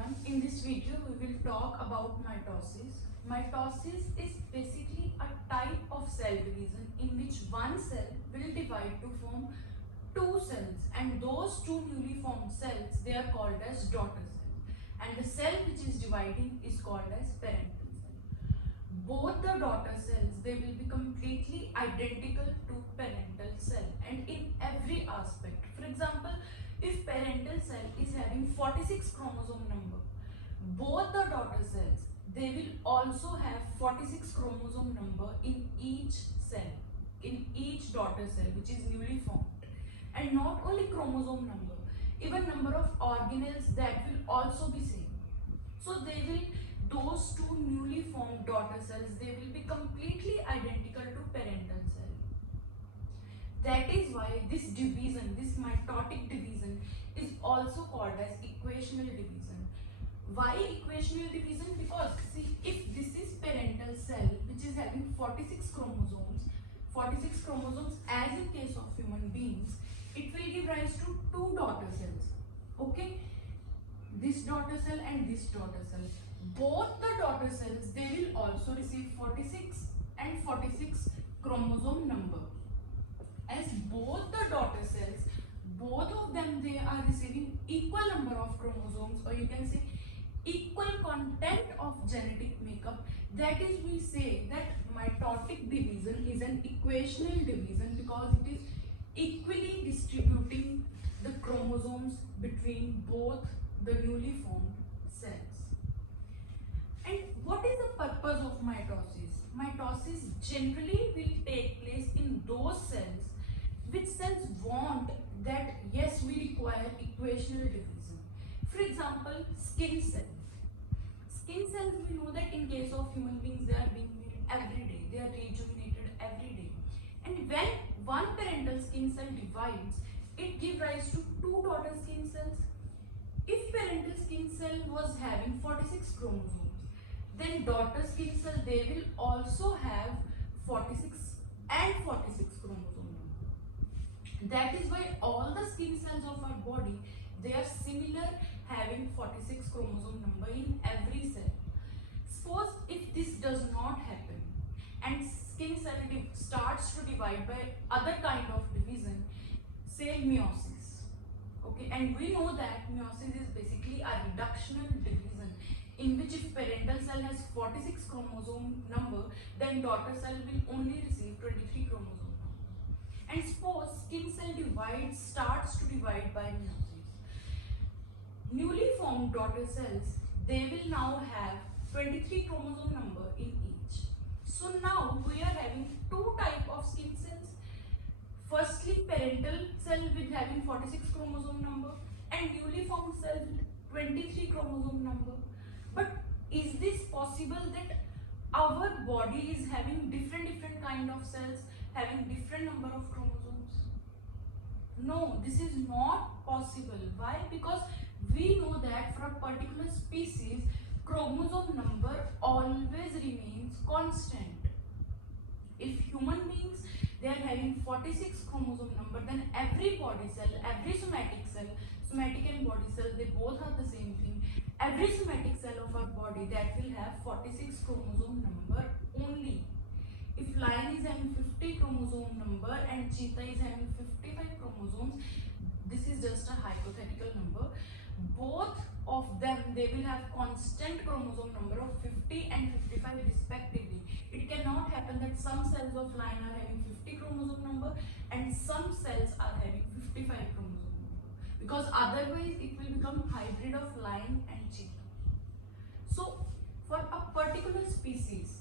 everyone. In this video, we will talk about mitosis. Mitosis is basically a type of cell division in which one cell will divide to form two cells, and those two newly formed cells, they are called as daughter cells, and the cell which is dividing is called as parental cell. Both the daughter cells, they will be completely identical to parental cell, and in every aspect. For example, if parental cell is having 46 chromosome number, both the daughter cells, they will also have 46 chromosome number in each cell, in each daughter cell which is newly formed. And not only chromosome number, even number of organelles, that will also be same. So those two newly formed daughter cells, they will be completely identical to parental cell. That is why this division, this mitotic division, is also called as equational division. Why equational division? Because see, if this is parental cell which is having 46 chromosomes as in case of human beings, it will give rise to two daughter cells. Okay, this daughter cell and this daughter cell. Both the daughter cells, they will also receive 46 and 46 chromosome number. As both the daughter cells, both of them, they are receiving equal number of chromosomes, or you can say equal content of genetic makeup. That is, we say that mitotic division is an equational division because it is equally distributing the chromosomes between both the newly formed cells. And what is the purpose of mitosis? Mitosis generally will take place in those cells which cells want that yes, we require equational division. For example, skin cell. Skin cells, we know that in case of human beings, they are being made every day, they are rejuvenated every day. And when one parental skin cell divides, it gives rise to two daughter skin cells. If parental skin cell was having 46 chromosomes, then daughter skin cell, they will also have 46 and 46 chromosomes. That is why all the skin cells of our body, they are similar, having 46 chromosome number in every cell. Suppose if this does not happen and skin cell starts to divide by other kind of division, say meiosis. Okay, and we know that meiosis is basically a reductional division in which if parental cell has 46 chromosome number, then daughter cell will only receive 23 chromosome. And suppose skin cell starts to divide by meiosis. Newly formed daughter cells, they will now have 23 chromosome number in each. So now we are having two type of skin cells. Firstly, parental cell with having 46 chromosome number and newly formed cell with 23 chromosome number. But is this possible that our body is having different kind of cells having different number of chromosomes? No, this is not possible. Why? Because we know that for a particular species, chromosome number always remains constant. If human beings, they are having 46 chromosome number, then every body cell, every somatic cell, somatic and body cell, they both are the same thing. Every somatic cell of our body, that will have 46 chromosome number only. If lion is having 50 chromosome number and cheetah is having 55 chromosomes, this is just a hypothetical number. Both of them, they will have constant chromosome number of 50 and 55 respectively. It cannot happen that some cells of lion are having 50 chromosome number and some cells are having 55 chromosome number, because otherwise it will become hybrid of lion and cheetah. So for a particular species,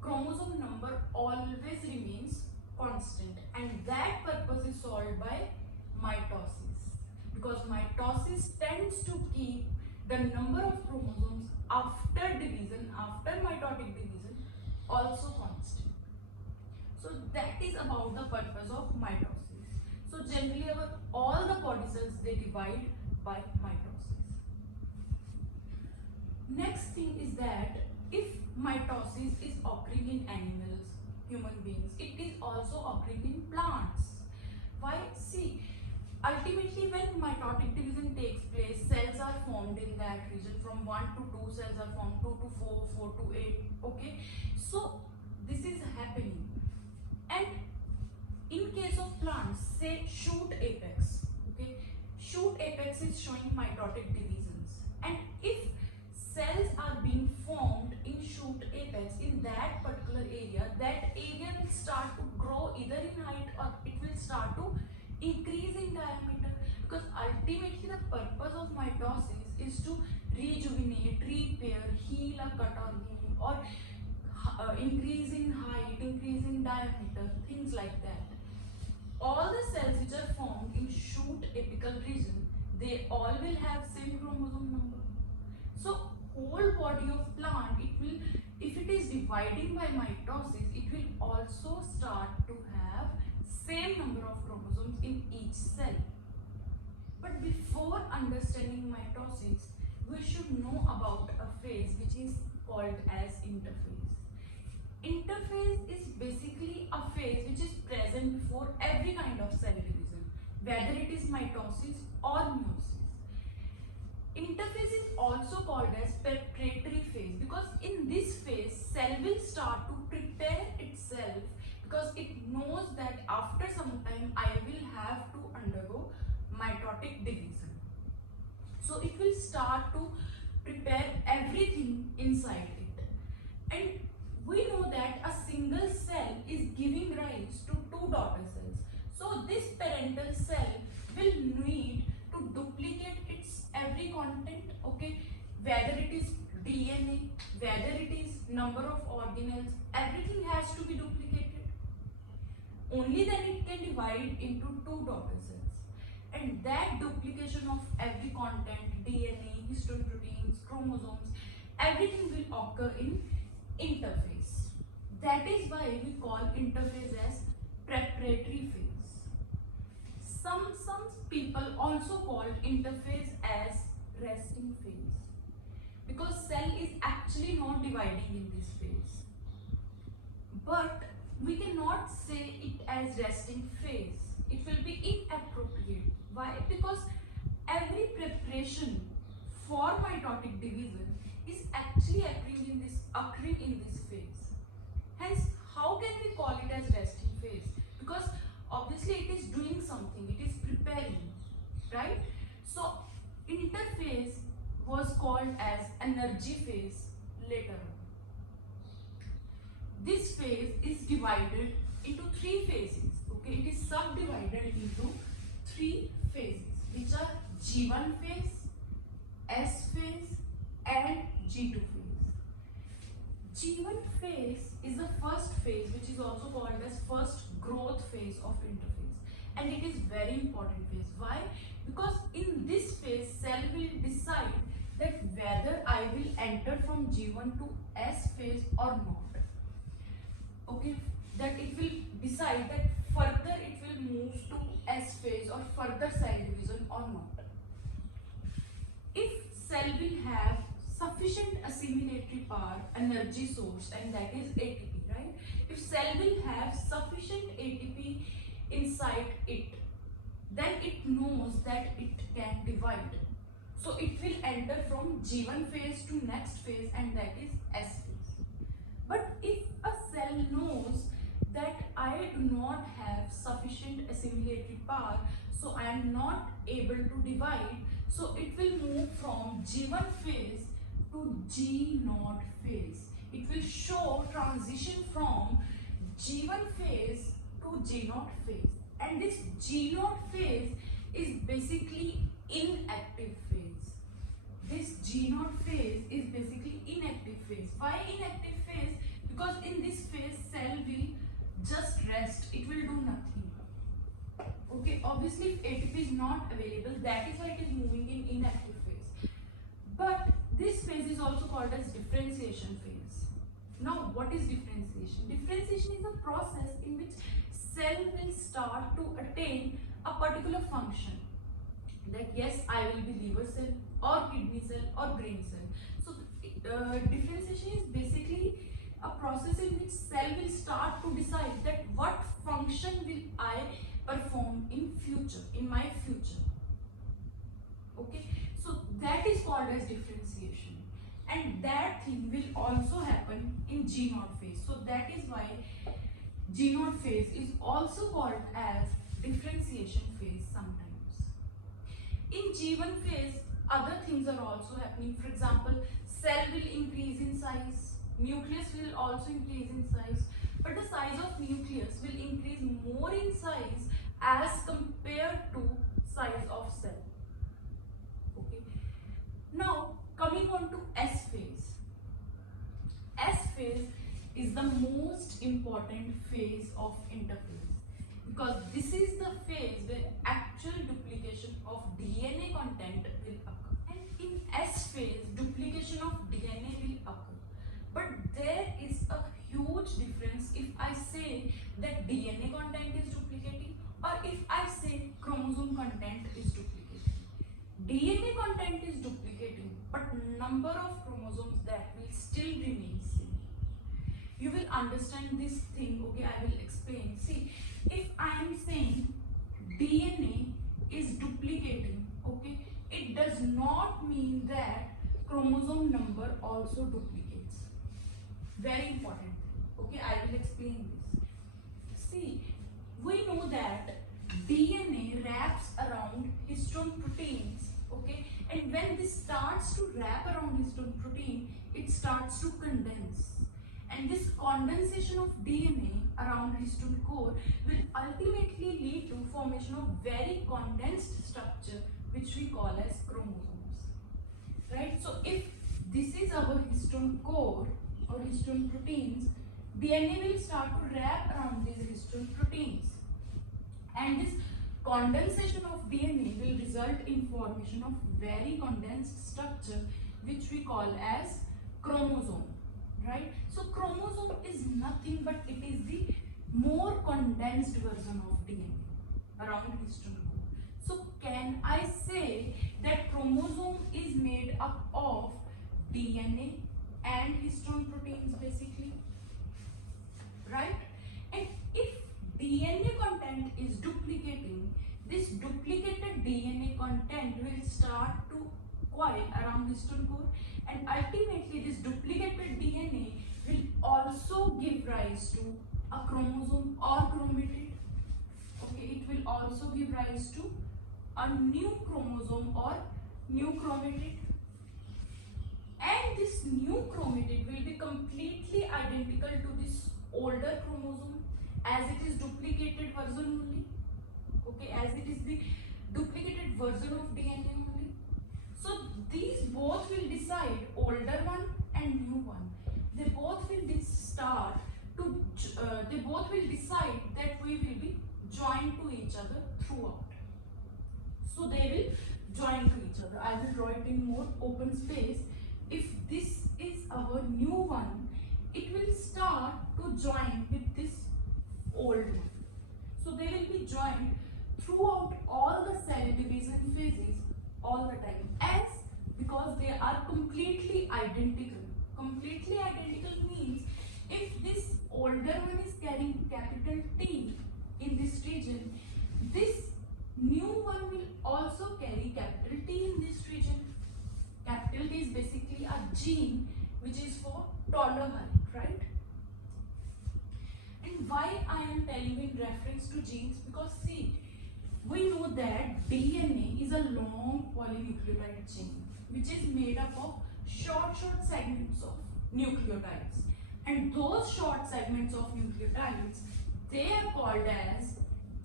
chromosome number always remains constant, and that purpose is solved by mitosis, because mitosis tends to keep the number of chromosomes after division, after mitotic division, also constant. So that is about the purpose of mitosis. So generally all the body cells, they divide by mitosis. Next thing is that if mitosis is occurring in animals, human beings, it is also occurring in plants. Why? See, ultimately when mitotic division takes place, cells are formed in in that region. From 1 to 2 cells are formed, 2 to 4, 4 to 8. Okay, so this is happening. And in case of plants, say shoot apex, okay, shoot apex is showing mitotic divisions, and if cells are being formed in shoot apex in that particular area, that area will start to grow either in height or it will start to increase in diameter, because ultimately the purpose of mitosis is to rejuvenate, repair, heal a cut organ, or increase in height, increase in diameter, things like that. All the cells which are formed in shoot apical region, they all will have same chromosome number. So whole body of plant, it will, if it is dividing by mitosis, it will also start to have same number of chromosomes in each cell. But before understanding mitosis, we should know about a phase which is called as interphase. Interphase is basically a phase which is present before every kind of cell division, whether it is mitosis or meiosis. Interphase is also called as preparatory phase, because in this phase cell will start to prepare itself, because it knows that after some time I will have to undergo mitotic division. So it will start to prepare everything inside it. And we know that a single cell is giving rise to two daughter cells. So this parental cell will need to duplicate its every content, okay, whether it is DNA, whether it is number of organelles, everything has to be duplicated. Only then it can divide into two daughter cells. And that duplication of every content, DNA, histone proteins, chromosomes, everything will occur in interphase. That is why we call interphase as preparatory phase. Some people also call interphase as resting phase, because cell is actually not dividing in this phase. But we cannot say it as resting phase. It will be inappropriate. Why? Because every preparation for mitotic division is actually occurring in this phase. Hence, how can we call it as resting phase? Because obviously it is doing something, it is preparing, right? So interphase was called as energy phase later on. This phase is divided into three phases, okay? It is subdivided into three phases, which are G1 phase, S phase and G2 phase. G1 phase is the first phase, which is also called as first growth phase of interphase, and it is very important phase. Why? Because in this phase cell will decide that whether I will enter from G1 to S phase or not. Okay, that it will decide that further it will move to S phase or further cell division or not. If cell will have sufficient assimilatory power, energy source, and that is ATP, right? If cell will have sufficient ATP inside it, then it knows that it can divide. So it will enter from G1 phase to next phase, and that is S phase. But if a cell knows that I do not have sufficient assimilatory power, so I am not able to divide, so it will move from G1 phase to G0 phase. It will show transition from G1 phase to G0 phase. And this G0 phase is basically inactive phase. This G0 phase is basically inactive phase. Why inactive phase? Because in this phase cell will just rest, it will do nothing. Okay, obviously if ATP is not available, that is why it is moving in inactive phase. But this phase is also called as differentiation phase. Now what is differentiation? Differentiation is a process in which cell will start to attain a particular function. That yes, I will be liver cell or kidney cell or brain cell. So differentiation is basically a process in which cell will start to decide that what function will I perform in future, in my future. Okay, so that is called as and that thing will also happen in G0 phase. So that is why G0 phase is also called as differentiation phase sometimes. In G1 phase, other things are also happening. For example, cell will increase in size, nucleus will also increase in size, but the size of nucleus will increase more in size as compared to size of cell. Okay. Now coming on to S phase. S phase is the most important phase of interphase, because this is the phase where actual duplication of DNA content will occur. And in S phase, duplication of DNA will occur. But there is a huge difference if I say that DNA content is duplicating or if I say chromosome content is duplicating. DNA content is duplicating, but number of chromosomes that will still remain same. You will understand this thing, okay? I will explain. See, if I am saying DNA is duplicating, okay, it does not mean that chromosome number also duplicates. Very important thing, okay? I will explain this. See, we know that DNA wraps around histone proteins, okay, and when this starts to wrap around histone protein, it starts to condense. And this condensation of DNA around histone core will ultimately lead to formation of very condensed structure, which we call as chromosomes. Right? So if this is our histone core or histone proteins, DNA will start to wrap around these histone proteins. And this condensation of DNA will result in formation of very condensed structure, which we call as chromosome. Right? So chromosome is nothing but it is the more condensed version of DNA around histone core. So can I say that chromosome is made up of DNA and histone proteins basically? Right? And if DNA content is duplicating, this duplicated DNA content will start to coil around histone core, and ultimately this duplicated DNA will also give rise to a chromosome or chromatid. Okay, it will also give rise to a new chromosome or new chromatid. And this new chromatid will be completely identical to this older chromosome, as it is duplicated version only. Okay, as it is the duplicated version of DNA only. So these both will decide, older one and new one. They both will decide that we will be joined to each other throughout. So they will join to each other. I will draw it in more open space. If this is our new one, it will start to join with this old one. So they will be joined throughout all the cell division phases all the time, as because they are completely identical. Completely identical means if this older one is carrying capital T in this region, this new one will also carry capital T in this region. Capital T is basically a gene which is for taller height, right? And why I am telling in reference to genes? Because see, we know that DNA is a long polynucleotide chain which is made up of short segments of nucleotides, and those short segments of nucleotides, they are called as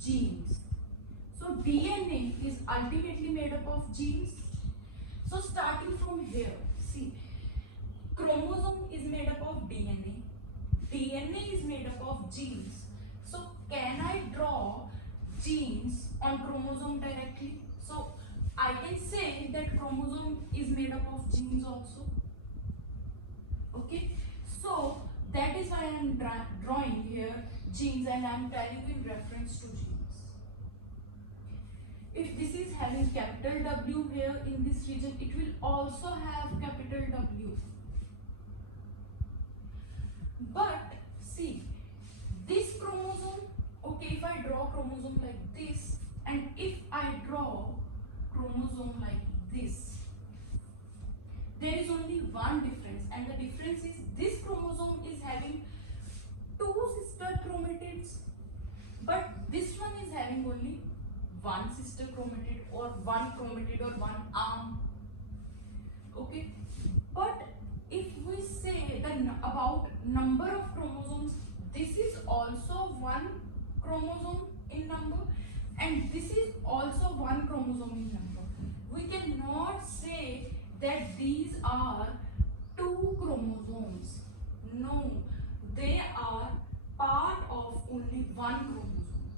genes. So DNA is ultimately made up of genes. So starting from here, see, chromosome is made up of DNA, DNA is made up of genes. So can I draw genes on chromosome directly? So I can say that chromosome is made up of genes also. Okay, so that is why I am drawing here genes, and I am telling you in reference to genes. If this is having capital W here in this region, it will also have capital W. But see, this chromosome, okay, if I draw chromosome like this, and if I draw chromosome like this, there is only one difference, and the difference is this chromosome is having two sister chromatids, but this one is having only one sister chromatid or one chromatid or one arm. Okay, but if we say about number of chromosomes, this is also one chromosome in number, and this is also one chromosome in number. We cannot say that these are two chromosomes. No, they are part of only one chromosome.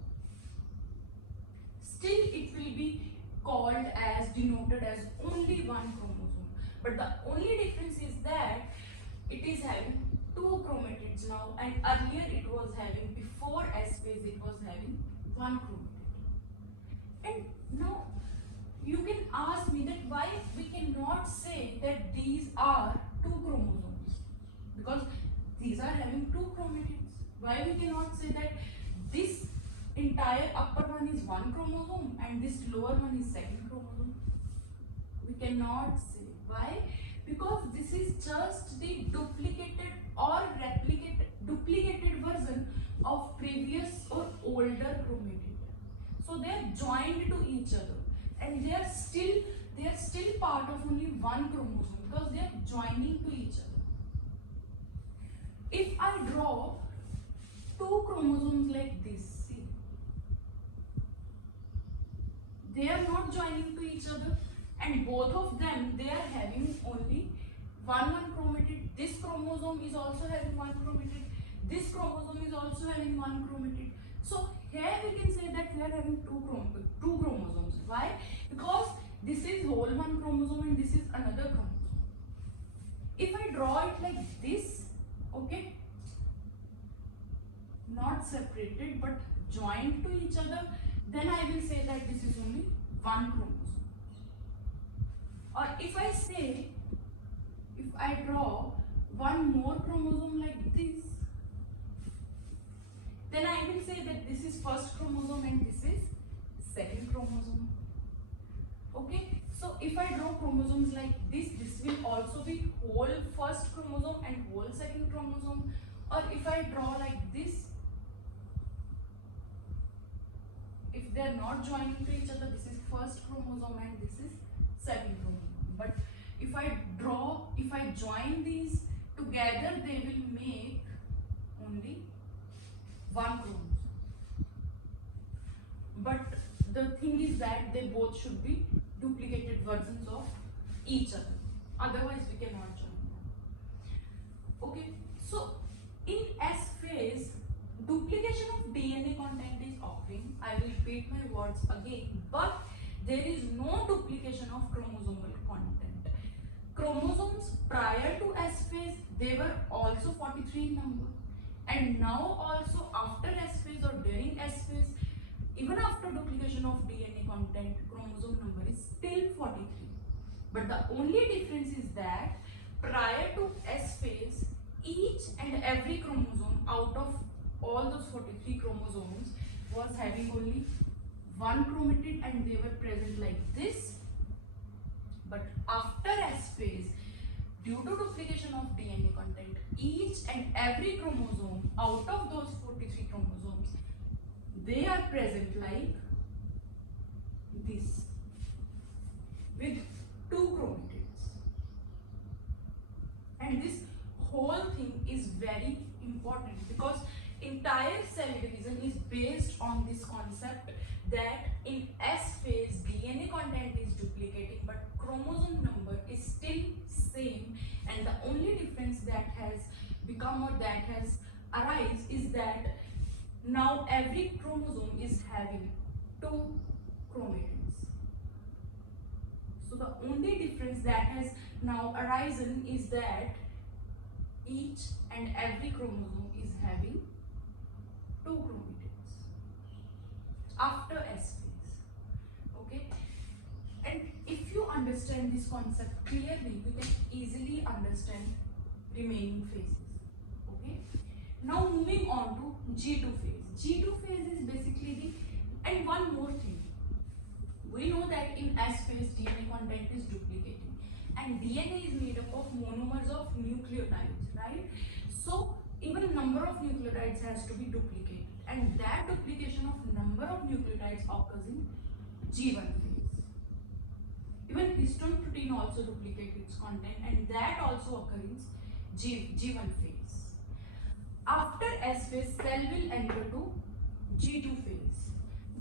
Still, it will be called as, denoted as only one chromosome. But the only difference is that it is having two chromatids now, and earlier it was having, before S phase, it was having one chromatid. And now you can ask me that why we cannot say that these are two chromosomes, because these are having two chromatids. Why we cannot say that this entire upper one is one chromosome and this lower one is second chromosome? We cannot say. Why? Because this is just the duplicated or duplicated version of previous or older chromatid. So they are joined to each other, and they are still part of only one chromosome because they are joining to each other. If I draw two chromosomes like this, see, they are not joining to each other, and both of them, they are having only one chromatid. This chromosome is also having one chromatid. This chromosome is also having one chromatid. So here we can say that we are having two chromosomes. Why? Because this is whole one chromosome and this is another chromosome. If I draw it like this, okay, not separated but joined to each other, then I will say that this is only one chromosome. Or if I say, if I draw one more chromosome like this, then I will say that this is first chromosome and this is second chromosome. Okay, so if I draw chromosomes like this will also be whole first chromosome and whole second chromosome. Or if I draw like this, if they are not joining to each other, this is first chromosome and this is second chromosome. But if I join these together, they will make only one chromosome. But the thing is that they both should be duplicated versions of each other. Otherwise, we cannot join them. Okay, so in S phase, duplication of DNA content is occurring. I will repeat my words again, but there is no duplication of chromosomal content. Chromosomes prior to S phase, they were also 43 in number, and now also after S phase or during S phase, even after duplication of DNA content, chromosome number is still 43. But the only difference is that prior to S phase, each and every chromosome out of all those 43 chromosomes was having only one chromatid and they were present like this. But after S phase, due to duplication of DNA content, each and every chromosome out of those 43 chromosomes, they are present like this with two chromatids. And this whole thing is very important because entire cell division is based on this concept that in S phase DNA content is duplicating but chromosome number is still same, and the only difference that has become or that has arise is that now every chromosome is having two chromatids. So the only difference that has now arisen is that each and every chromosome is having two chromatids after S phase. Okay, and if you understand this concept clearly, you can easily understand remaining phases. Okay, now moving on to G2 phase. G2 phase is basically the, and one more thing, we know that in S phase DNA content is duplicating, and DNA is made up of monomers of nucleotides, right? So even number of nucleotides has to be duplicated, and that duplication of number of nucleotides occurs in G1 phase. Even histone protein also duplicates its content, and that also occurs in G1 phase. After S phase, cell will enter to G2 phase.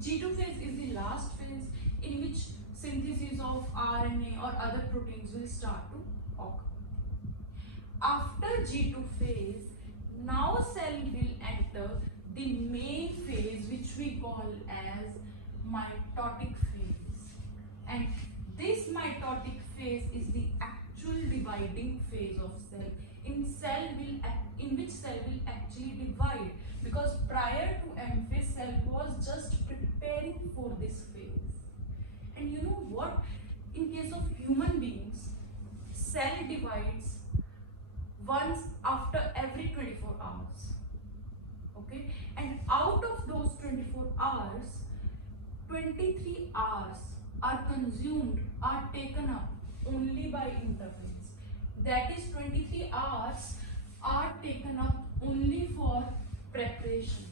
G2 phase is the last phase in which synthesis of RNA or other proteins will start to occur. After G2 phase, now cell will enter the main phase, which we call as mitotic phase. And this mitotic phase is the actual dividing phase of cell. In which cell will actually divide, because prior to M phase, cell was just preparing for this phase. And you know what? In case of human beings, cell divides once after every 24 hours. Okay? And out of those 24 hours, 23 hours are consumed, are taken up only by interphase. That is, 23 hours are taken up only for preparation,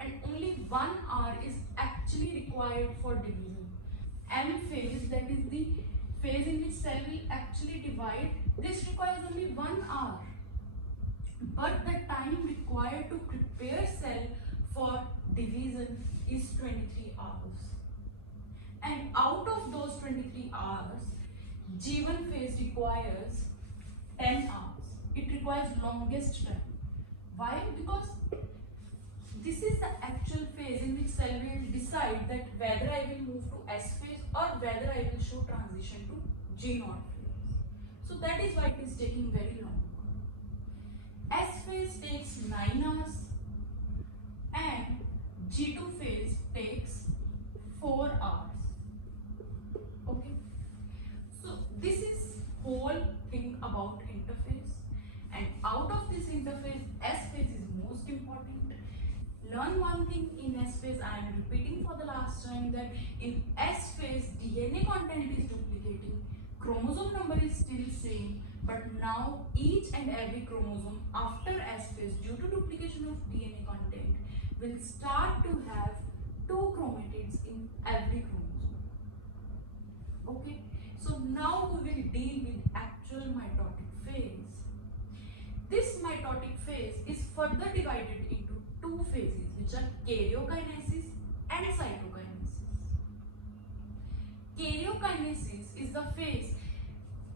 and only 1 hour is actually required for division. M phase, that is the phase in which cell will actually divide, this requires only 1 hour. But the time required to prepare cell for division is 23 hours. And out of those 23 hours, G1 phase requires 10 hours. It requires longest time. Why? Because this is the actual phase in which cell will decide that whether I will move to S phase or whether I will show transition to G0 phase. So that is why it is taking very long. S phase takes 9 hours and G2 phase takes 4 hours. Okay. So this is whole thing about interphase, and out of this interphase, S phase is most important. Learn one thing in S phase, I am repeating for the last time, that in S phase DNA content is duplicating, chromosome number is still same, but now each and every chromosome after S phase, due to duplication of DNA content, will start to have 2 chromatids in every chromosome. Okay, so now we will deal with actual mitotic phase. This mitotic phase is further divided into 2 phases, which are karyokinesis and cytokinesis. Karyokinesis is the phase.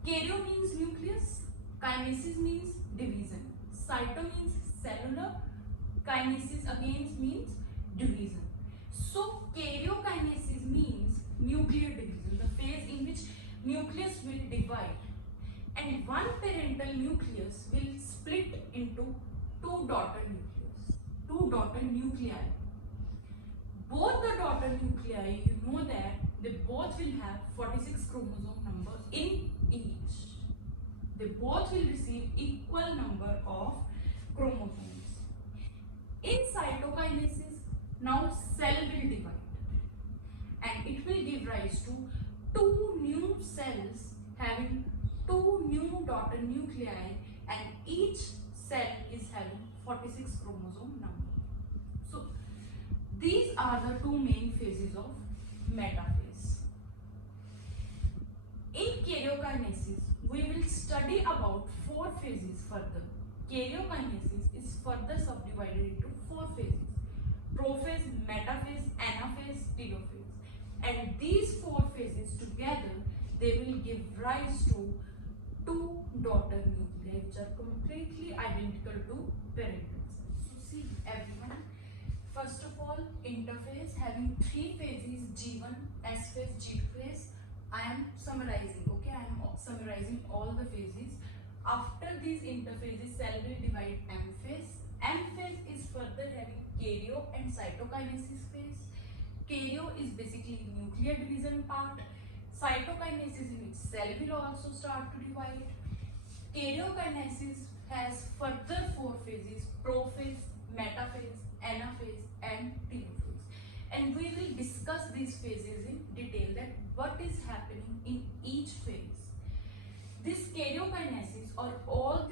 Karyo means nucleus, kinesis means division. Cyto means cellular, kinesis again means division. So karyokinesis means nuclear division, the phase in which nucleus will divide, and one parental nucleus will split into 2 daughter nuclei. Both the daughter nuclei, you know that they both will have 46 chromosome numbers in each. They both will receive equal number of chromosomes. In cytokinesis, now cell will divide, and it will give rise to 2 new cells having 2 new daughter nuclei, and each cell is having 46 chromosome number. So these are the 2 main phases of metaphase. In karyokinesis, we will study about 4 phases further. Karyokinesis is further subdivided into 4 phases: prophase, metaphase, anaphase, telophase. And these 4 phases together, they will give rise to 2 daughter nuclei, which are completely identical to parental cells. So see everyone, first of all, interphase having 3 phases: G1, S phase, G2 phase. I am summarizing, okay? I am summarizing all the phases. After these interphases, cell will divide M phase. M phase is further having karyo and cytokinesis phase. Karyo is basically nuclear division part. Cytokinesis in which cell will also start to divide. Karyokinesis has further 4 phases: prophase, metaphase, anaphase, and telophase. And we will discuss these phases in detail, that what is happening in each phase. karyokinesis or all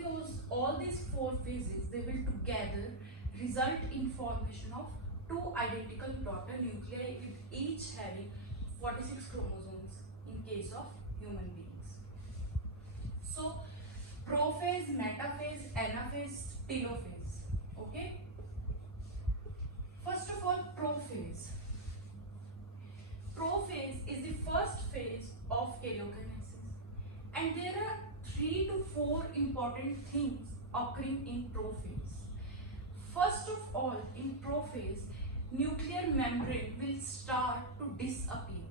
these four phases, they will together result in formation of two identical daughter nuclei with each having 46 chromosomes in case of human beings. So prophase, metaphase, anaphase, telophase. Okay. First of all, prophase. Prophase is the first phase of karyokinesis, and there are 3 to 4 important things occurring in prophase. First of all, in prophase, nuclear membrane will start to disappear.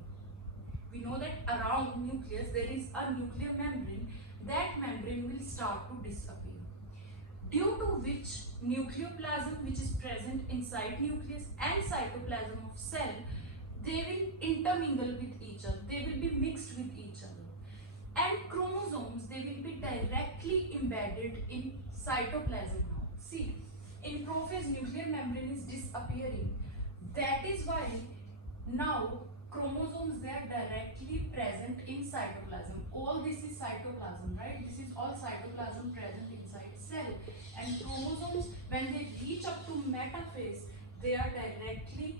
We know that around nucleus there is a nuclear membrane. That membrane will start to disappear, due to which nucleoplasm, which is present inside nucleus, and cytoplasm of cell, they will intermingle with each other. They will be mixed with each other. And chromosomes, they will be directly embedded in cytoplasm now. See, in prophase, nuclear membrane is disappearing. That is why now chromosomes, they are directly present in cytoplasm. All this is cytoplasm, right? This is all cytoplasm present inside cell. And chromosomes, when they reach up to metaphase, they are directly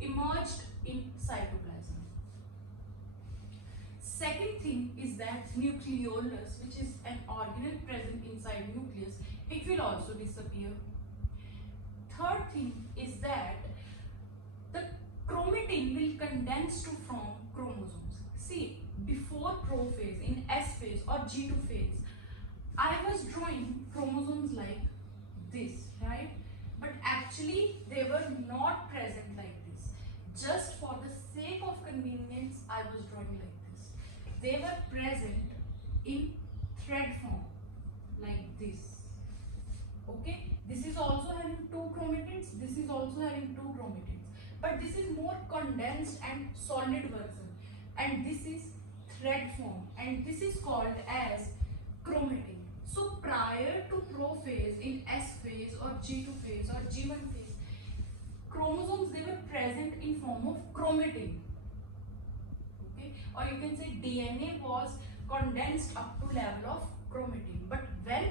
emerged in cytoplasm. Second thing is that nucleolus, which is an organelle present inside nucleus, it will also disappear. Third thing is that the chromatin will condense to form chromosomes. See, before prophase, in S phase or G2 phase, I was drawing chromosomes like this, right? But actually they were not present like this. Just for the sake of convenience, I was drawing like this. They were present in thread form, like this. Okay, this is also having 2 chromatins, this is also having 2 chromatins, but this is more condensed and solid version, and this is thread form, and this is called as chromatin. So prior to prophase, in S phase or G2 phase or G1 phase, chromosomes, they were present in form of chromatin. Okay, or you can say DNA was condensed up to level of chromatin. But when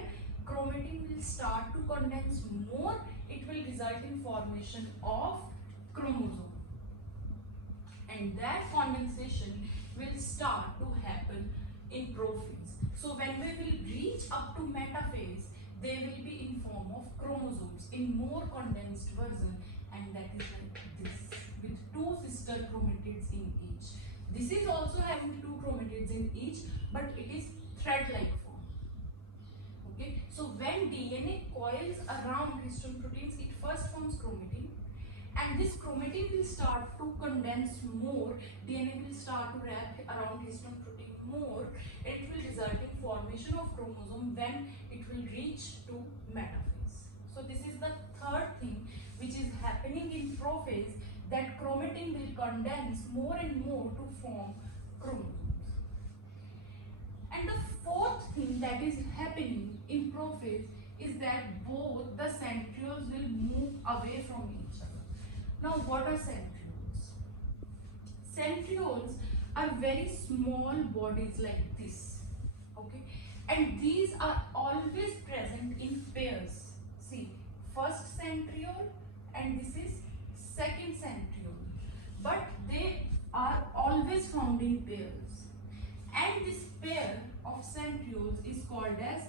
chromatin will start to condense more, it will result in formation of chromosome, and that condensation will start to happen in prophase. So when we will reach up to metaphase, they will be in form of chromosomes in more condensed version, and that is like this, with 2 sister chromatids in each. This is also having 2 chromatids in each, but it is thread-like form. Okay, so when DNA coils around histone proteins, it first forms chromatin, and this chromatin will start to condense more. DNA will start to wrap around histone protein more, and it will result in formation of chromosome when it will reach to metaphase. So this is the third thing which is happening in prophase, that chromatin will condense more and more to form chromosomes. And the fourth thing that is happening in prophase is that both the centrioles will move away from each other. Now, what are centrioles? Centrioles are very small bodies like this, okay, and these are always present in pairs. See, first centriole and this is second centriole, but they are always found in pairs, and this pair of centrioles is called as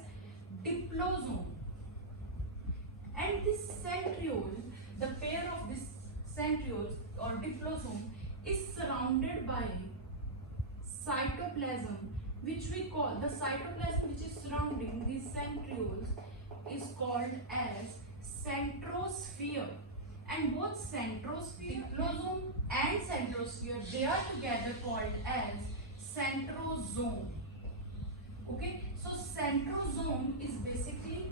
diplosome. And this centriole, the pair of this centrioles or diplosome, is surrounded by cytoplasm, which we call the cytoplasm which is surrounding these centrioles is called as centrosphere. And both centrosphere, diplosome and centrosphere, they are together called as centrosome. Okay, so centrosome is basically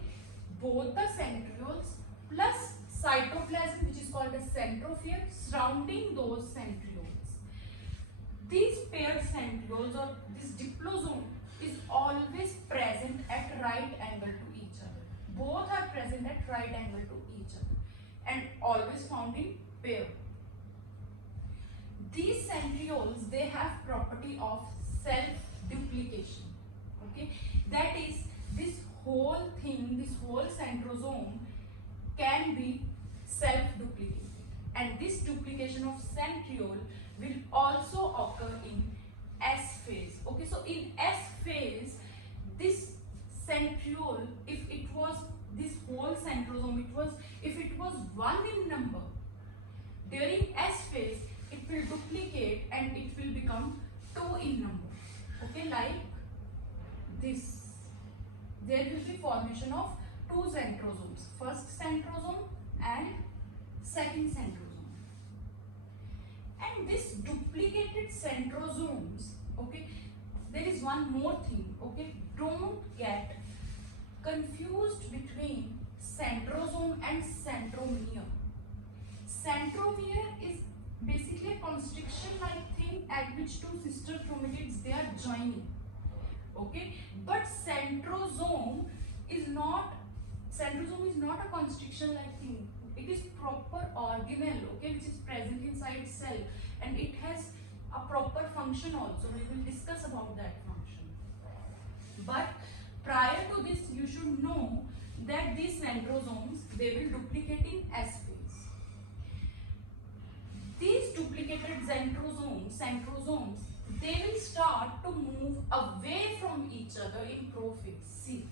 both the centrioles plus cytoplasm, which is called as centrosphere, surrounding those centrioles. These paired centrioles or this diplosome is always present at right angle to each other. Both are present at right angle to each other and always found in pair. These centrioles, they have property of self-duplication. Okay, that whole centrosome can be self-duplicated, and this duplication of centriole will also occur in S phase. Okay, so in S phase, this centriole, if it was this whole centrosome, if it was 1 in number, during S phase it will duplicate and it will become 2 in number. Okay, like this. There will be formation of 2 centrosomes, first centrosome and second centrosome. And this duplicated centrosomes, okay, there is one more thing, okay, don't get confused between centrosome and centromere. Centromere is basically a constriction-like thing at which two sister chromatids they are joining. Okay, but centrosome is not a constriction-like thing. It is proper organelle, okay, which is present inside cell, and it has a proper function also. We will discuss about that function. But prior to this, you should know that these centrosomes, they will duplicate in S phase. These duplicated centrosomes, they will start to move away from each other in prophase. See,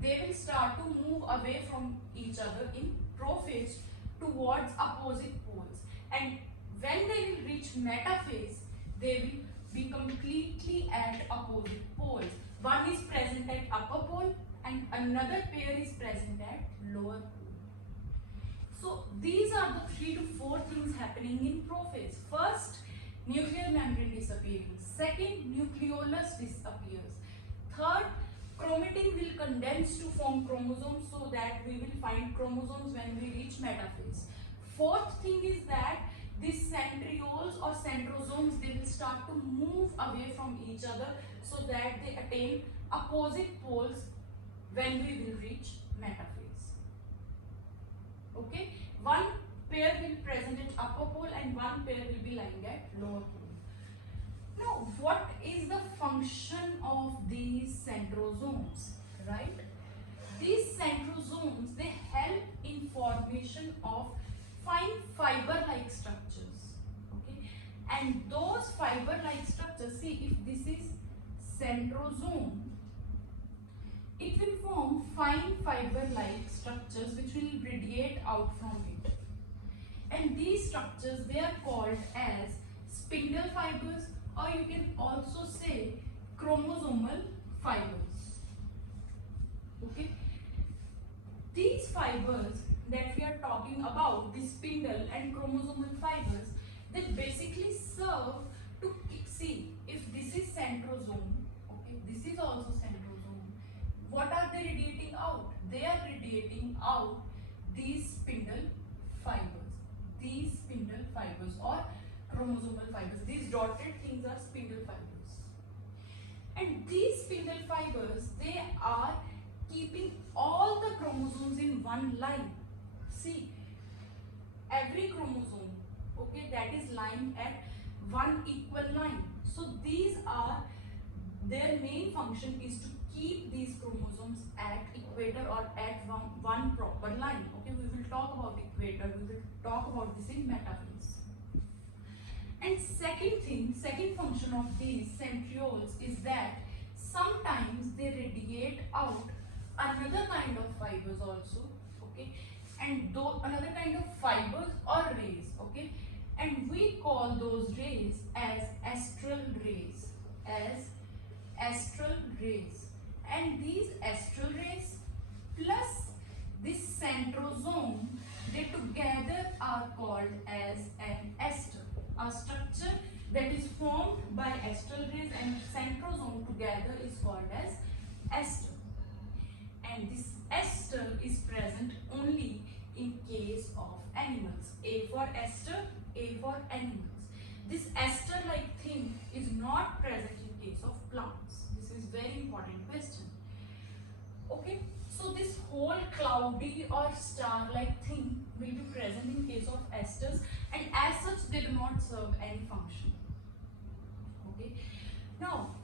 they will start to move away from each other in prophase towards opposite poles, and when they will reach metaphase, they will be completely at opposite poles. One is present at upper pole and another pair is present at lower pole. So these are the 3 to 4 things happening in prophase. First, nuclear membrane disappearing. Second, nucleolus disappears. Third, chromatin will condense to form chromosomes so that we will find chromosomes when we reach metaphase. Fourth thing is that these centrioles or centrosomes, they will start to move away from each other so that they attain opposite poles when we will reach metaphase. Okay, one pair will present at upper pole and one pair will be lying at lower pole. Now, what is the function of these centrosomes, right? These centrosomes, they help in formation of fine fiber-like structures, okay? And those fiber-like structures, see, if this is centrosome, it will form fine fiber-like structures which will radiate out from it. And these structures, they are called as spindle fibers, or you can also say chromosomal fibers. Okay? These fibers that we are talking about, the spindle and chromosomal fibers, they basically serve to see if this is centrosome, okay, this is also centrosome. What are they radiating out? They are radiating out these spindle fibers or chromosomal fibers. These dotted things are spindle fibers. And these spindle fibers, they are keeping all the chromosomes in one line. See, every chromosome, okay, that is lying at one equal line. So these are, their main function is to keep these chromosomes at equator or at one proper line. Okay, we will talk about equator, we will talk about this in metaphase. And second function of these centrioles is that sometimes they radiate out another kind of fibers also, okay, and another kind of fibers or rays, okay, and we call those rays as astral rays, and these astral rays plus this centrosome, they together are called as an ester. A structure that is formed by astral rays and centrosome together is called as ester. And this ester is present only in case of animals. A for ester, A for animals. This ester-like thing is not present in case of plants. This is very important question. Okay, so this whole cloudy or star-like thing will be present in case of esters, and as such they do not serve any function. Okay, now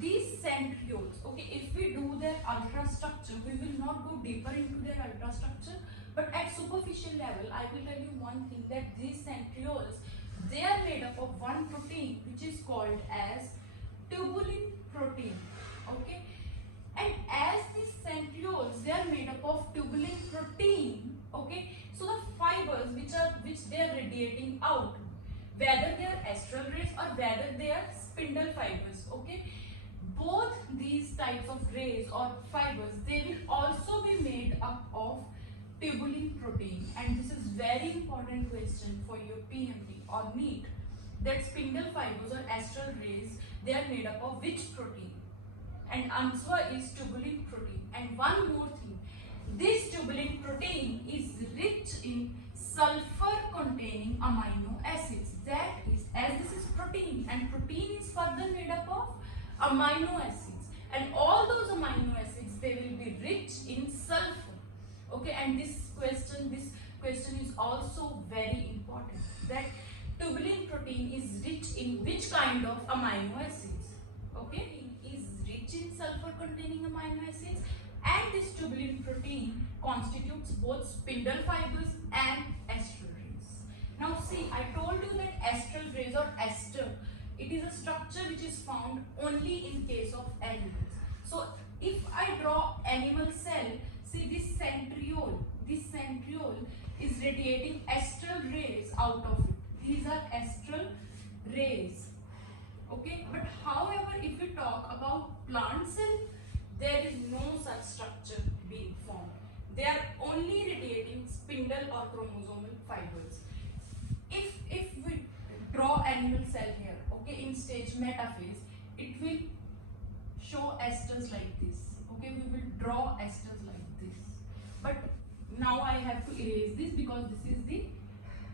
these centrioles, okay, if we do their ultrastructure, we will not go deeper into their ultrastructure, but at superficial level, I will tell you one thing, that these centrioles, they are made up of one protein which is called as tubulin protein. Okay, and as these centrioles, they are made up of tubulin protein. Okay, so the fibers which they are radiating out, whether they are astral rays or whether they are spindle fibers, okay, both these types of rays or fibers, they will also be made up of tubulin protein. And this is very important question for your PMT or NEET, that spindle fibers or astral rays, they are made up of which protein? And answer is tubulin protein. And one more thing, this tubulin protein is rich in sulfur containing amino acids. That is, as this is protein, and protein is further made up of amino acids, and all those amino acids, they will be rich in sulfur. Okay, and this question is also very important, that tubulin protein is rich in which kind of amino acids? Okay, is rich in sulfur containing amino acids, and this tubulin protein constitutes both spindle fibers and astral rays. Now see, I told you that astral rays or aster, it is a structure which is found only in case of animals. So if I draw animal cell, see this centriole is radiating astral rays out of it. These are astral rays. Okay, but however, if we talk about plant cell, there is no such structure being formed. They are only radiating spindle or chromosomal fibers. If we draw animal cell here, okay, in stage metaphase, it will show esters like this. Okay, we will draw esters like this. But now I have to erase this because this is the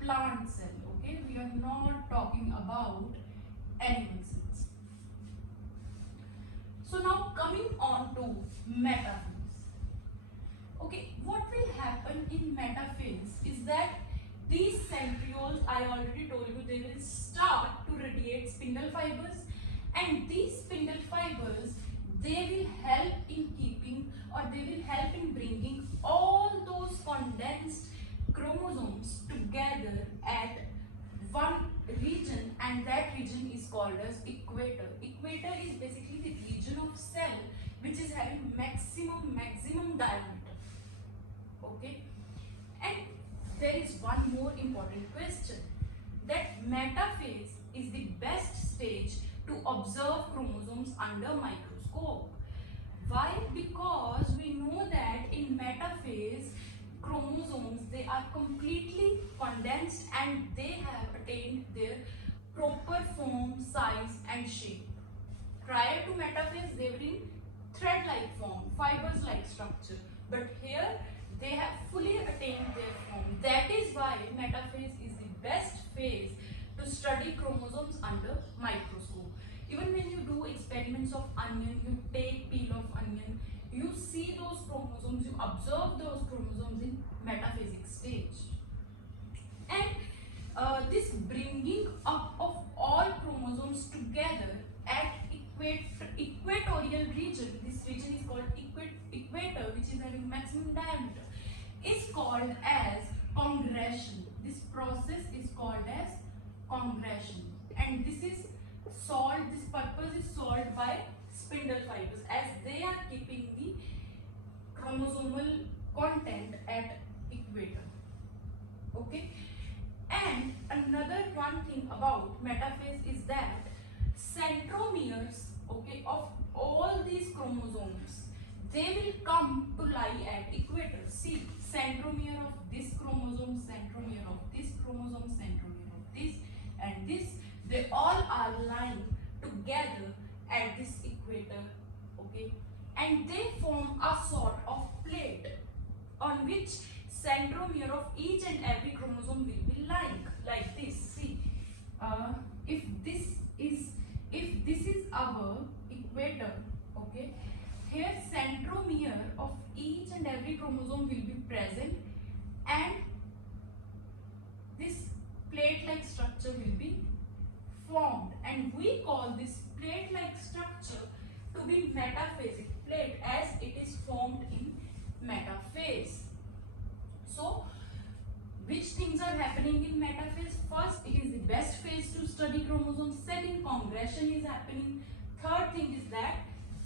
plant cell. Okay, we are not talking about animal cells. So now coming on to metaphase. Okay, what will happen in metaphase is that these centrioles, I already told you, they will start to radiate spindle fibers, and these spindle fibers, they will help in keeping, or they will help in bringing all those condensed chromosomes together at one region, and that region is called as equator. Equator is basically the region of cell which is having maximum diameter. Okay, and there is one more important question, that metaphase is the best stage to observe chromosomes under microscope. Why? Because we know that in metaphase, chromosomes, they are completely condensed and they have attained their proper form, size and shape. Prior to metaphase, they were in thread-like form, fibers-like structure, but here they have fully attained their form. That is why metaphase is the best phase to study chromosomes under microscope. Even when you do experiments of onion, you take peel of onion, you see those chromosomes, you observe those chromosomes in metaphasic stage. And this bringing up of all chromosomes together at equatorial region, this region is called equator, which is having maximum diameter, is called as congregation. This process is called as congregation, and this purpose is solved by spindle fibers, as they are keeping the chromosomal content at equator. Okay, and another one thing about metaphase is that centromeres, okay, of all these chromosomes, they will come to lie at equator. See, centromere of this chromosome, centromere of this chromosome, centromere of this and this, they all are lying together at this equator. Okay, and they form a sort of plate on which centromere of each and every chromosome will be lying like this. See, if this is our equator, okay, here centromere of each and every chromosome will be present, and this plate-like structure will be formed, and we call this plate-like structure to be metaphasic plate, as it is compression is happening. Third thing is that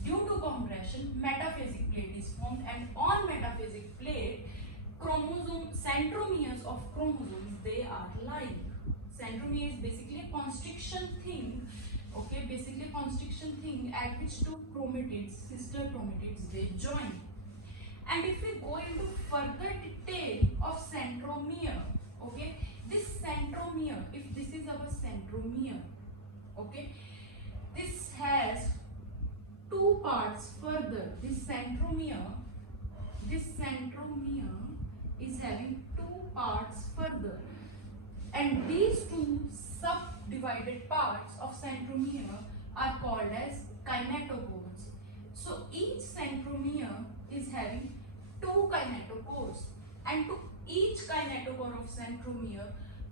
due to compression, metaphasic plate is formed, and on metaphasic plate, centromeres of chromosomes, they are lying. Centromere is basically a constriction thing, okay, basically a constriction thing at which two chromatids, sister chromatids, they join. And if we go into further detail of centromere, okay, this centromere, if this is our centromere, okay, this has two parts further. This centromere is having two parts further, and these two subdivided parts of centromere are called as kinetochores. So each centromere is having two kinetochores, and to each kinetochore of centromere,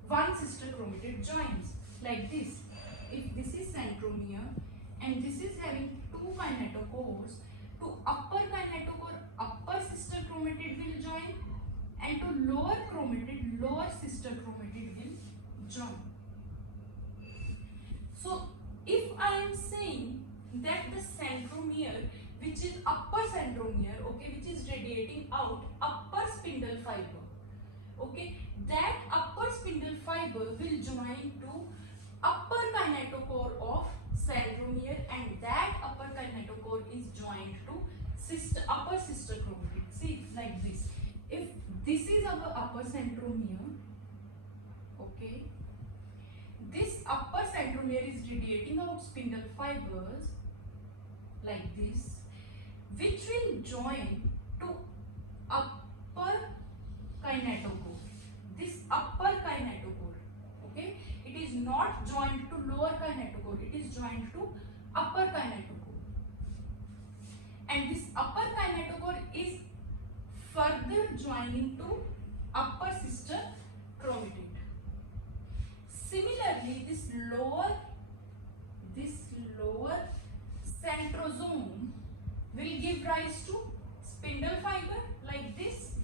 one sister chromatid joins, like this. If this is centromere and this is having two kinetochores, to upper kinetochore, upper sister chromatid will join, and to lower chromatid, lower sister chromatid will join. So if I am saying that the centromere, which is upper centromere, okay, which is radiating out upper spindle fiber, okay, that upper spindle fiber will join to upper kinetochore of centromere, and that upper kinetochore is joined to upper sister chromatid. See, like this. If this is our upper centromere, okay, this upper centromere is radiating out spindle fibers like this, which will join to upper kinetochore. This upper kinetochore, okay, it is not joined to lower kinetochore, it is joined to upper kinetochore. And this upper kinetochore is further joining to upper sister chromatid. Similarly, this lower centrosome will give rise to spindle fiber like this,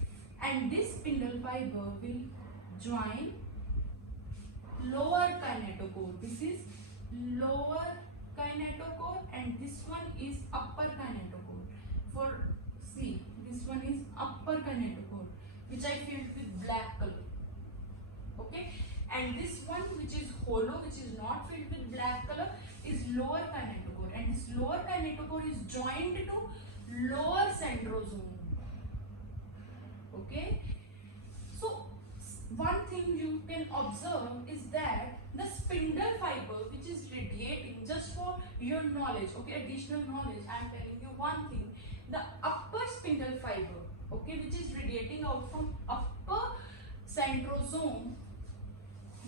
and this spindle fiber will join lower kinetochore. This is lower kinetochore, and this one is upper kinetochore. For see, this one is upper kinetochore, which I filled with black color, okay, and this one, which is hollow, which is not filled with black color, is lower kinetochore, and this lower kinetochore is joined to lower centrosome, okay. So one thing you can observe is that the spindle fiber, which is radiating, just for your knowledge, okay, additional knowledge, I am telling you one thing, the upper spindle fiber, okay, which is radiating out from upper centrosome,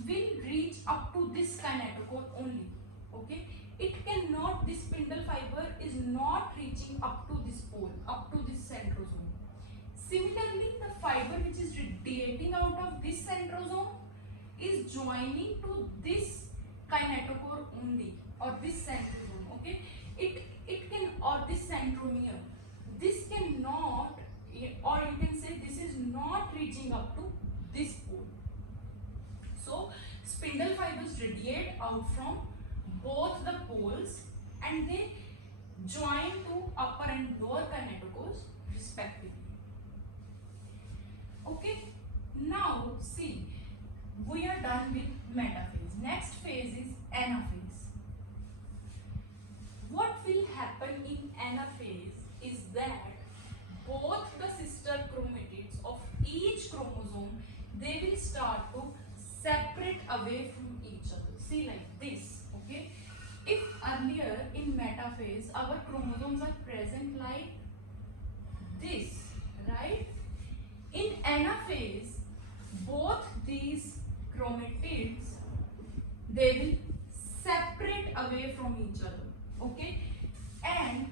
will reach up to this kinetochore only, okay. It cannot, this spindle fiber is not reaching up to this pole, up to this centrosome. Similarly, the fiber which is radiating out of this centrosome is joining to this kinetochore only, or this centrosome, okay. It can, or this centromere, this cannot, or you can say this is not reaching up to this pole. So spindle fibers radiate out from both the poles, and they join to upper and lower kinetochores respectively. Okay, now see, we are done with metaphase. Next phase is anaphase. What will happen in anaphase is that both the sister chromatids of each chromosome, they will start to separate away from each other. See, like this, okay. If earlier in metaphase our chromosomes are present like this, right? In anaphase, both these chromatids, they will separate away from each other, okay, and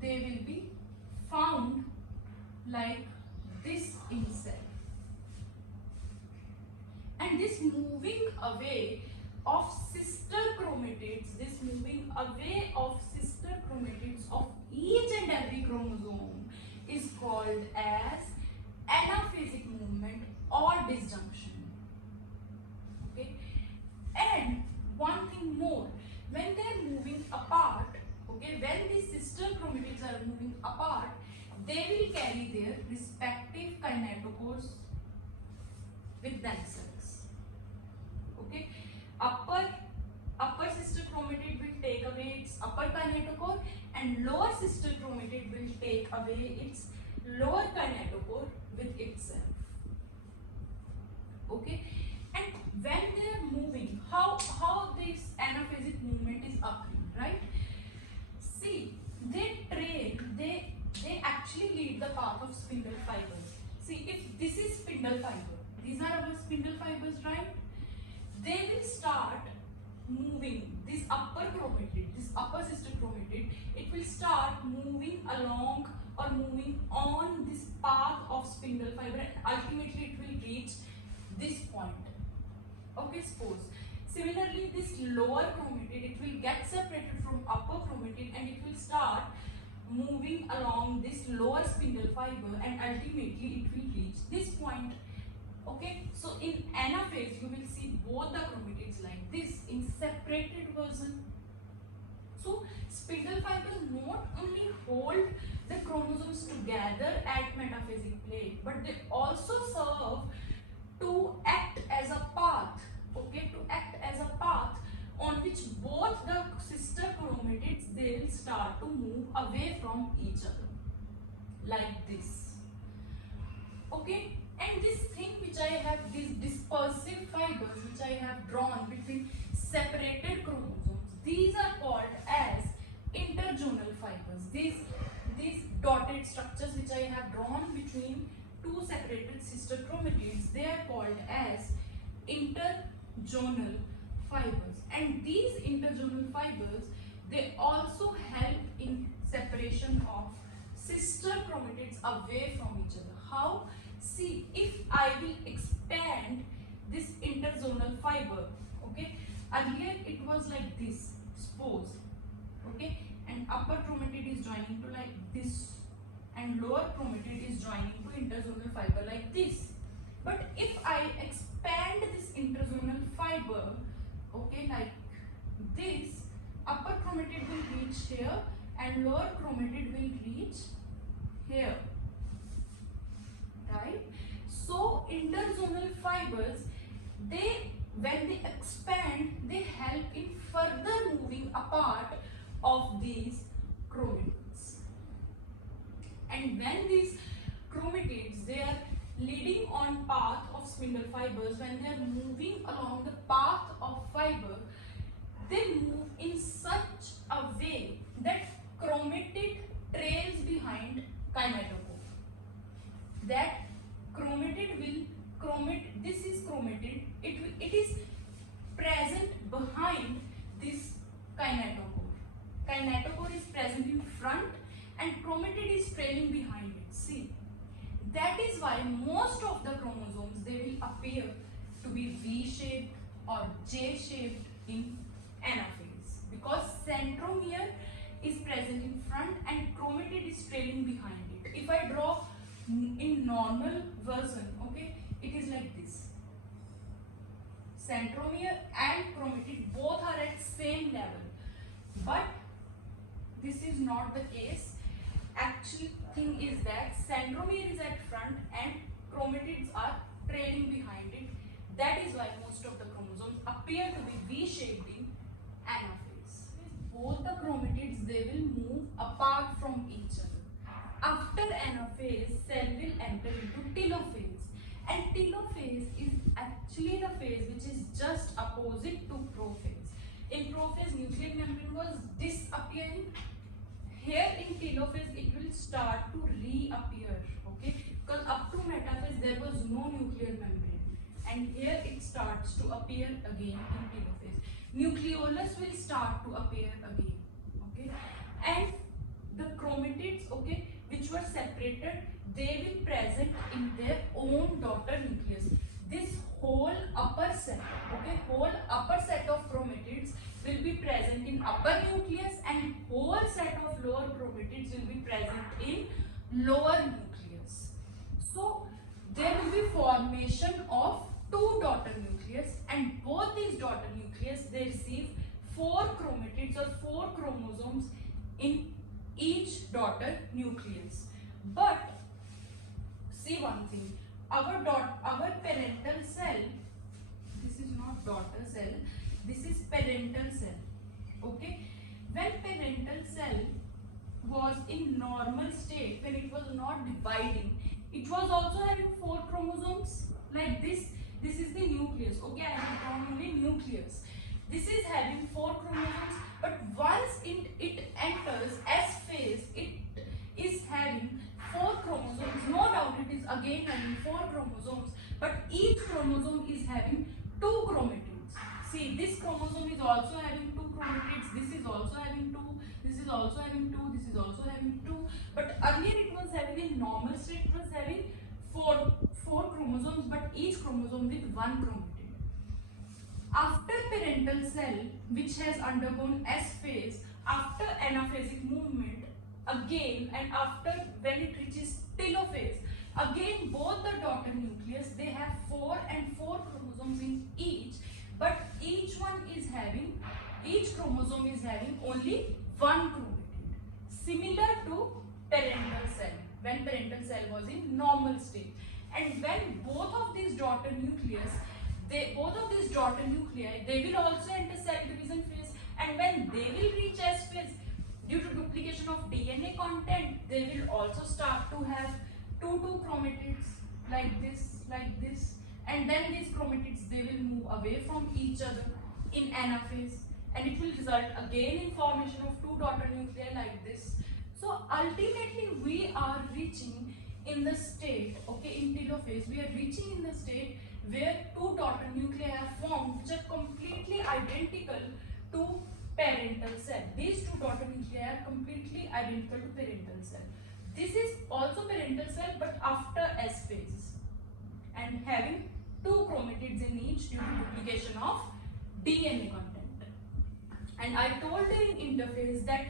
they will be found like this in cell. And this moving away of sister chromatids, this moving away of sister chromatids of each and every chromosome is called as anaphasic movement or disjunction. Okay, and when these sister chromatids are moving apart, they will carry their respective kinetochores with themselves. Okay, upper sister chromatid will take away its upper kinetochore, and lower sister chromatid will take away its lower kinetochore with itself. Okay, and when they are moving, how this anaphasic movement is occurring, right? See, they actually lead the path of spindle fibers. See, if this is spindle fiber, these are our spindle fibers, right? They will start moving this upper chromatid, this upper sister chromatid, it will start moving along or moving on this path of spindle fiber, and ultimately it will reach this point. Okay, suppose. Similarly, this lower chromatid, it will get separated from upper chromatid and it will start moving along this lower spindle fiber, and ultimately it will reach this point. Okay, so in anaphase you will see both the chromatids like this in separated version. So spindle fibers not only hold the chromosomes together at metaphasic plate, but they also serve to act as a path. Okay, to act as a path on which both the sister chromatids, they will start to move away from each other like this. Okay, and this thing which I have, these dispersive fibers which I have drawn between separated chromosomes, these are called as interzonal fibers. These dotted structures which I have drawn between two separated sister chromatids, they are called as interzonal fibers. And these interzonal fibers, they also help in separation of sister chromatids away from each other. How? See, if I will expand this interzonal fiber, okay, earlier it was like this, suppose, okay, and upper chromatid is joining to like this, and lower chromatid is joining to interzonal fiber like this. But if I expand this interzonal fiber, okay, like this, upper chromatid will reach here and lower chromatid will reach here, right? So interzonal fibers, they, when they expand, they help in further moving apart of these chromatids. And when these chromatids, they are leading on path of spindle fibers, when they are moving along the path of fiber, they move in such a way that chromatid trails behind kinetochore. That chromatid will, this is chromatid, it is present behind this kinetochore. Kinetochore is present in front and chromatid is trailing behind it. See, that is why most of the chromosomes, they will appear to be V-shaped or J-shaped in anaphase, because centromere is present in front and chromatid is trailing behind it. If I draw in normal version, okay, it is like this. Centromere and chromatid both are at same level, but this is not the case. Actual thing is that centromere is at front and chromatids are trailing behind it. That is why most of the chromosomes appear to be V-shaped in anaphase. Both the chromatids, they will move apart from each other. After anaphase, cell will enter into telophase, and telophase is actually the phase which is just opposite to prophase. In prophase, nuclear membrane was disappearing. Here in telophase, it will start to reappear, okay, because up to metaphase there was no nuclear membrane, and here it starts to appear again in telophase. Nucleolus will start to appear again, okay, and the chromatids, okay, which were separated, they will present in their own daughter nucleus. This whole upper set, okay, whole upper set of chromatids will be present in upper nucleus, and whole set of lower chromatids will be present in lower nucleus. So there will be formation of two daughter nucleus, and both these daughter nucleus, they receive 4 chromatids or 4 chromosomes in each daughter nucleus. But see one thing, our parental cell, this is not daughter cell, this is parental cell. Okay, when parental cell was in normal state, when it was not dividing, it was also having 4 chromosomes like this. This is the nucleus. Okay, I have drawn only nucleus. This is having 4 chromosomes, but once it enters S phase, it is having 4 chromosomes. No doubt it is again having 4 chromosomes, but each chromosome is having 2 chromatids. See, this chromosome is also having 2 chromatids, this is also having 2, this is also having 2, this is also having 2, but earlier it was having in normal state, it was having 4 chromosomes, but each chromosome with 1 chromatid. After parental cell, which has undergone S phase, after anaphasic movement, again, and after when it reaches telophase, again both the daughter nucleus, they have 4 and 4 chromosomes in each, but each chromosome is having only 1 chromatid, similar to parental cell, when parental cell was in normal state. And when both of these daughter nuclei, they will also enter cell division phase, and when they will reach S phase, due to duplication of DNA content, they will also start to have 2 chromatids like this, and then these chromatids, they will move away from each other in anaphase, and it will result again in formation of 2 daughter nuclei like this. So ultimately we are reaching in the state, okay, in telophase, we are reaching in the state where 2 daughter nuclei are formed, which are completely identical to parental cell. These 2 daughter nuclei are completely identical to parental cell. This is also parental cell, but after S phase, and having 2 chromatids in each due to duplication of DNA content. And I told you in interphase that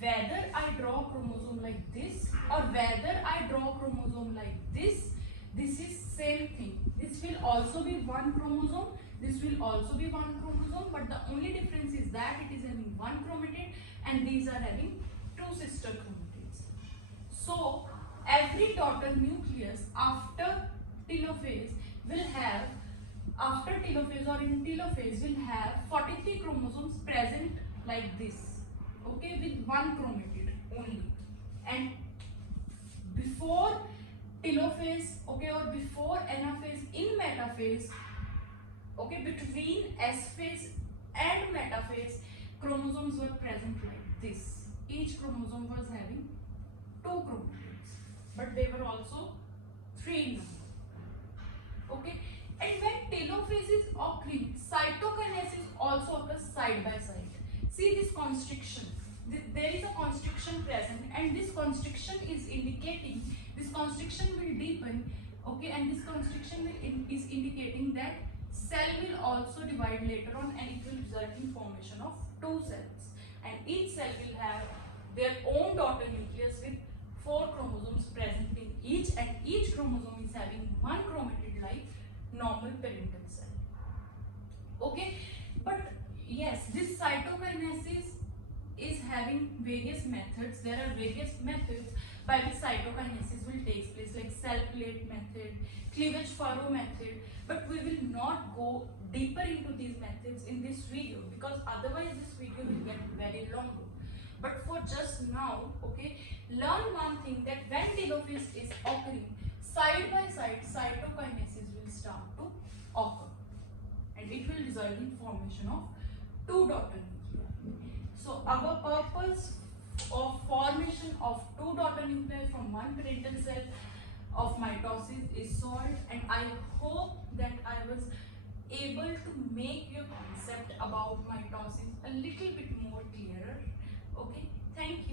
whether I draw chromosome like this or whether I draw chromosome like this is same thing. This will also be 1 chromosome, this will also be 1 chromosome, but the only difference is that it is having 1 chromatid and these are having 2 sister chromatids. So every daughter nucleus after telophase will have, after telophase or in telophase, will have 43 chromosomes present like this, okay, with 1 chromatid only. And before telophase, okay, or before anaphase, in metaphase, okay, between S phase and metaphase, chromosomes were present like this. Each chromosome was having 2 chromatids, but they were also 3 in number. Okay, and when telophase is occurring, cytokinesis also occurs side by side. See this constriction. There is a constriction present, and this constriction is indicating, this constriction will deepen, okay, and this constriction is indicating that cell will also divide later on, and it will result in formation of 2 cells, and each cell will have their own daughter nucleus with 4 chromosomes present in each, and each chromosome is having 1 chromatid like normal parental cell. Okay, but yes, this cytokinesis is having various methods. There are various methods by which cytokinesis will take place, like cell plate method, cleavage furrow method, but we will not go deeper into these methods in this video, because otherwise this video will get very long. But for just now, okay, learn one thing, that when telophase is occurring, side by side cytokinesis will start to occur, and it will result in formation of 2 daughter nuclei. So our purpose of formation of 2 daughter nuclei from 1 parental cell of mitosis is solved, and I hope that I was able to make your concept about mitosis a little bit more clearer. Okay, thank you.